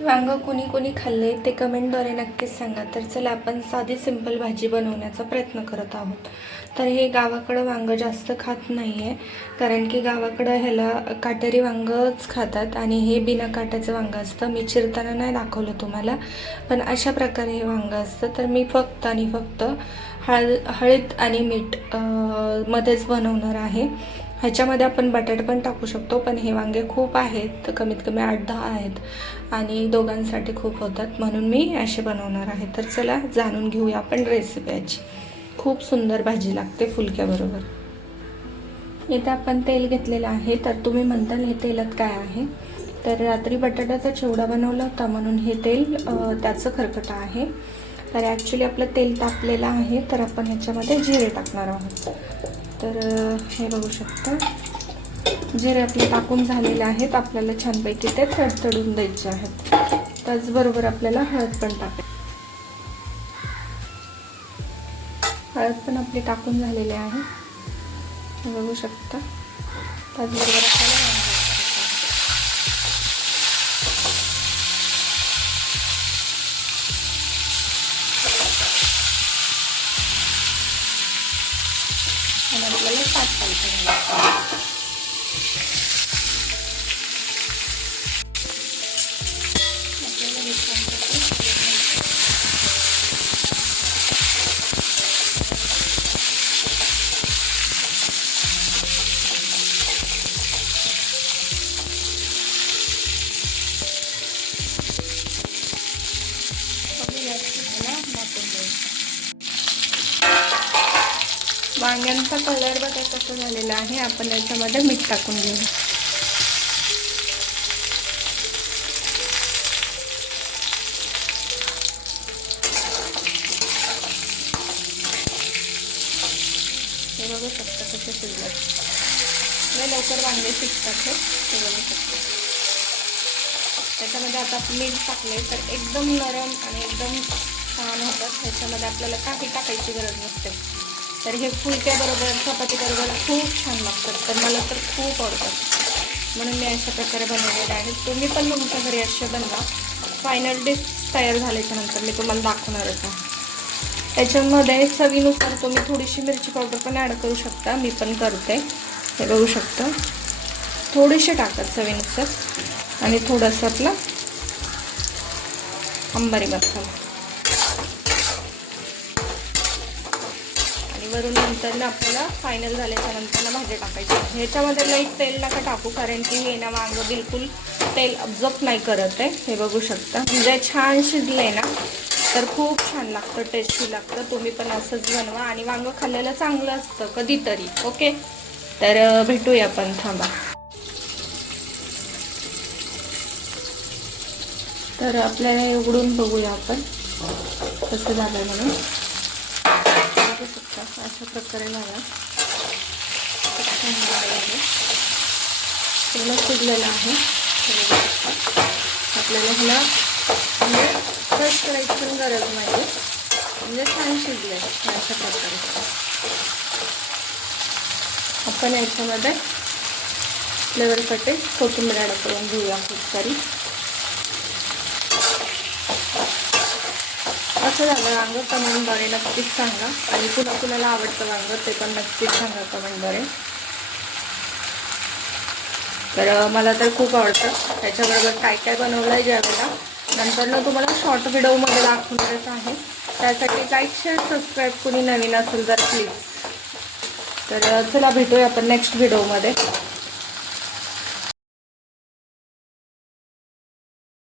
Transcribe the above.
वांग कोणी कोणी खाल्ले ते कमेंटद्वारे नक्कीच सांगा. तर चला आपण साधी सिंपल भाजी बनवण्याचा प्रयत्न करत आहोत. तर हे गावाकडं वांगं जास्त खात नाही आहे कारण की गावाकडं ह्याला काटेरी वांगंच खातात आणि हे बिना काट्याचं वांगं असतं. मी चिरताना नाही दाखवलं तुम्हाला पण अशा प्रकारे हे वांगं असतं. तर मी फक्त आणि फक्त हळ हळद आणि मीठ मध्येच बनवणार आहे. ह्याच्यामध्ये आपण बटाटे पण टाकू शकतो पण हे वांगे खूप आहेत कमीत कमी आठ दहा आहेत आणि दोघांसाठी खूप होतात म्हणून मी असे बनवणार आहे. तर चला जाणून घेऊया आपण रेसिपी याची. खूप सुंदर भाजी लागते फुलक्याबरोबर. इथे आपण तेल घेतलेलं आहे तर तुम्ही म्हणताल हे तेलात काय आहे? तर रात्री बटाट्याचा चिवडा बनवला होता म्हणून हे तेल त्याचं खरकटं आहे. तर ॲक्च्युली आपलं तेल तापलेलं आहे तर आपण ह्याच्यामध्ये जिरे टाकणार आहोत. तर हे बघू शकता. जिरे आपले टाकून झालेले आहेत आपल्याला छानपैकी ते तडतडून द्यायचे आहेत. त्याचबरोबर आपल्याला हळद पण टाकायची. हळद पण आपली टाकून झालेली आहे. हे बघू शकता. त्याचबरोबर आपल्याला आपल्याला वांग्यांचा कलर बघा कसं झालेला आहे. आपण याच्यामध्ये मीठ टाकून घेऊ. हे बघू शकता कसे शिजलं. लवकर वांगे शिजतात हे. ते बघू शकता त्याच्यामध्ये आता आपण मीठ टाकले तर एकदम नरम आणि एकदम छान होतात. ह्याच्यामध्ये आपल्याला काही टाकायची गरज नसते. तर हे फुलक्याबरोबर चपातीबरोबर खूप छान लागतात. तर मला तर खूप आवडतात. म्हणून मी अशा प्रकारे बनवलेले आहेत. तुम्ही पण तुमच्या घरी असे बनवा. फायनल डिश तयार झाल्याच्यानंतर मी तुम्हाला दाखवणारच आहे त्याच्यामध्ये चवीनुसार तुम्ही थोडीशी मिरची पावडर पण ॲड करू शकता. मी पण करते. हे बघू शकता. थोडीशी टाकत चवीनुसार. आणि थोडंसं आपलं अंबारी मसाला. वरून नंतर ना आपल्याला फायनल झाल्याच्यानंतर ना भाजी टाकायची ह्याच्यामध्ये लाइट तेल नका टाकू कारण की हे ना वांग बिलकुल तेल अब्जॉर्ब नाही करत आहे. हे बघू शकता. म्हणजे छान शिजले ना तर खूप छान लागतं टेस्टी लागतं. तुम्ही पण असंच बनवा आणि वांगं खाल्लेलं चांगलं असतं कधीतरी ओके तर भेटूया आपण थांबा. तर आपल्याला उघडून बघूया आपण. कसं झालं म्हणून. बघू शकता अशा प्रकारे झाला छान आहे. पूर्ण शिजलेलं आहे. आपल्याला ह्याला म्हणजे फ्रेश करायची पण गरज नाही म्हणजे छान शिजले अशा प्रकारे. आपण याच्यामध्ये फ्लेवरसाठी कोथिंबीर ॲड करून घेऊया खूप सारी. कसं झालं वांगं कमेंटद्वारे नक्कीच सांगा. आणि कुणा कुणाला आवडतं वांगं ते पण नक्कीच सांगा कमेंटद्वारे तर मला तर खूप आवडतं. त्याच्याबरोबर काय काय बनवलं आहे ज्यावेळेला नंतर ना तुम्हाला शॉर्ट व्हिडिओमध्ये दाखवणारच आहे. त्यासाठी लाईक शेअर सबस्क्राईब कुणी नवीन असेल तर प्लीज तर चला भेटूया आपण नेक्स्ट व्हिडिओमध्ये